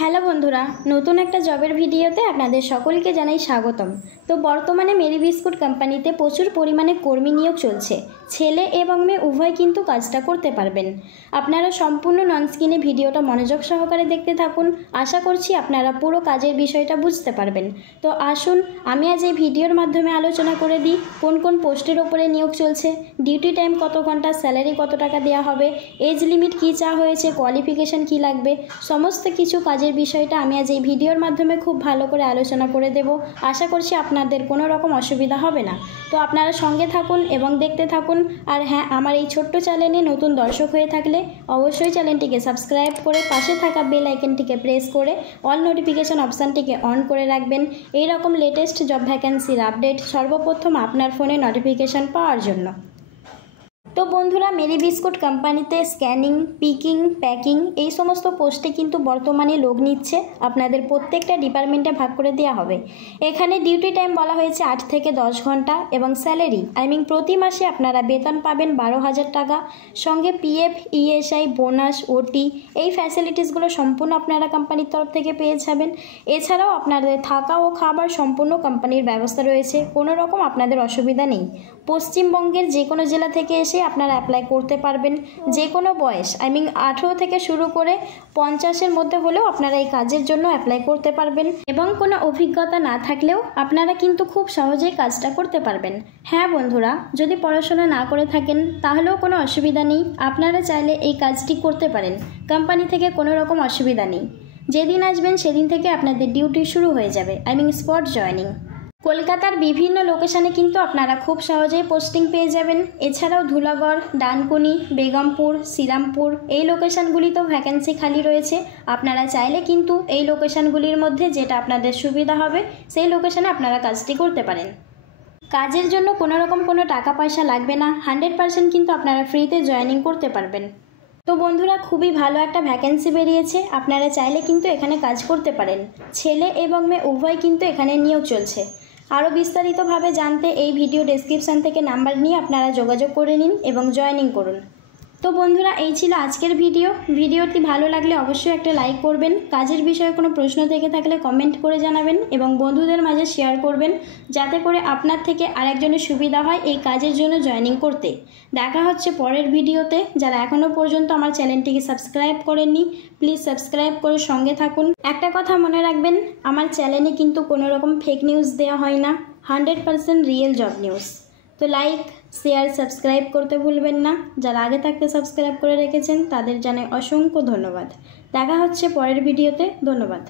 Hello বন্ধুরা, নতুন একটা জবের ভিডিওতে আপনাদের সকলকে জানাই স্বাগতম। তো বর্তমানে মেরি বিস্কুট কোম্পানিতে প্রচুর পরিমাণে কর্মী নিয়োগ চলছে। ছেলে এবং মেয়ে উভয় কিন্তু কাজটা করতে পারবেন। আপনারা সম্পূর্ণ নন স্ক্রিনে ভিডিওটা মনোযোগ সহকারে দেখতে থাকুন। আশা করছি আপনারা পুরো কাজের বিষয়টা বুঝতে পারবেন। তো আসুন আমি আজ এই ভিডিওর মাধ্যমে আলোচনা করে দিই কোন কোন পোস্টের ওপরে নিয়োগ চলছে, ডিউটি টাইম কত ঘন্টা, স্যালারি কত টাকা দেওয়া হবে, এজ লিমিট কী চাওয়া হয়েছে, কোয়ালিফিকেশান কী লাগবে, সমস্ত কিছু কাজের বিষয়টা আমি আজ এই ভিডিওর মাধ্যমে খুব ভালো করে আলোচনা করে দেব। আশা করছি আপনাদের কোনো রকম অসুবিধা হবে না। তো আপনারা সঙ্গে থাকুন এবং দেখতে থাকুন। আর হ্যাঁ, আমার এই ছোট্ট চ্যানেলে নতুন দর্শক হয়ে থাকলে অবশ্যই চ্যানেলটিকে সাবস্ক্রাইব করে পাশে থাকা বেল আইকনটিকে প্রেস করে অল নোটিফিকেশান অপশানটিকে অন করে রাখবেন এই রকম লেটেস্ট জব ভ্যাকেন্সির আপডেট সর্বপ্রথম আপনার ফোনে নোটিফিকেশান পাওয়ার জন্য। তো বন্ধুরা, মেরি বিস্কুট কোম্পানিতে স্ক্যানিং, পিকিং, প্যাকিং এই সমস্ত পোস্টে কিন্তু বর্তমানে লোক নিচ্ছে। আপনাদের প্রত্যেকটা ডিপার্টমেন্টে ভাগ করে দেওয়া হবে। এখানে ডিউটি টাইম বলা হয়েছে 8 থেকে 10 ঘন্টা এবং স্যালারি প্রতি মাসে আপনারা বেতন পাবেন 12,000 টাকা। সঙ্গে পিএফ, ইএসআই, বোনাস, ওটি এই ফ্যাসিলিটিসগুলো সম্পূর্ণ আপনারা কোম্পানির তরফ থেকে পেয়ে যাবেন। এছাড়াও আপনাদের থাকা ও খাবার সম্পূর্ণ কোম্পানির ব্যবস্থা রয়েছে, কোনো রকম আপনাদের অসুবিধা নেই। পশ্চিমবঙ্গের যে কোনো জেলা থেকে এসে আপনারা অ্যাপ্লাই করতে পারবেন। যে কোনো বয়স 18 থেকে শুরু করে 50-এর মধ্যে হলেও আপনারা এই কাজের জন্য অ্যাপ্লাই করতে পারবেন এবং কোনো অভিজ্ঞতা না থাকলেও আপনারা কিন্তু খুব সহজেই কাজটা করতে পারবেন। হ্যাঁ বন্ধুরা, যদি পড়াশোনা না করে থাকেন তাহলেও কোনো অসুবিধা নেই, আপনারা চাইলে এই কাজটি করতে পারেন। কোম্পানি থেকে কোনো রকম অসুবিধা নেই। যেদিন আসবেন সেদিন থেকে আপনাদের ডিউটি শুরু হয়ে যাবে, স্পট জয়নিং। কলকাতার বিভিন্ন লোকেশানে কিন্তু আপনারা খুব সহজেই পোস্টিং পেয়ে যাবেন। এছাড়াও ধুলাগড়, ডানকুনি, বেগমপুর, শ্রীরামপুর এই লোকেশানগুলিতেও ভ্যাকেন্সি খালি রয়েছে। আপনারা চাইলে কিন্তু এই লোকেশানগুলির মধ্যে যেটা আপনাদের সুবিধা হবে সেই লোকেশানে আপনারা কাজটি করতে পারেন। কাজের জন্য কোনো টাকা পয়সা লাগবে না, 100% কিন্তু আপনারা ফ্রিতে জয়েনিং করতে পারবেন। তো বন্ধুরা, খুবই ভালো একটা ভ্যাকেন্সি বেরিয়েছে, আপনারা চাইলে কিন্তু এখানে কাজ করতে পারেন। ছেলে এবং মেয়ে উভয় কিন্তু এখানে নিয়োগ চলছে। আরও বিস্তারিতভাবে জানতে এই ভিডিও ডেসক্রিপশান থেকে নাম্বার নিয়ে আপনারা যোগাযোগ করে নিন এবং জয়েনিং করুন। তো বন্ধুরা, এই ছিল আজকের ভিডিওটি ভালো লাগলে অবশ্যই একটা লাইক করবেন। কাজের বিষয়ে কোনো প্রশ্ন থেকে থাকলে কমেন্ট করে জানাবেন এবং বন্ধুদের মাঝে শেয়ার করবেন, যাতে করে আপনার থেকে আরেকজনের সুবিধা হয় এই কাজের জন্য জয়েনিং করতে। দেখা হচ্ছে পরের ভিডিওতে। যারা এখনও পর্যন্ত আমার চ্যানেলটিকে সাবস্ক্রাইব করেননি প্লিজ সাবস্ক্রাইব করে সঙ্গে থাকুন। একটা কথা মনে রাখবেন, আমার চ্যানেলে কিন্তু কোনো রকম ফেক নিউজ দেওয়া হয় না, 100% রিয়েল জব নিউজ। তো লাইক, শেয়ার, সাবস্ক্রাইব করতে ভুলবেন না। যারা আগে থাকতে সাবস্ক্রাইব করে রেখেছেন তাদের জানাই অসংখ্য ধন্যবাদ। দেখা হচ্ছে পরের ভিডিওতে। ধন্যবাদ।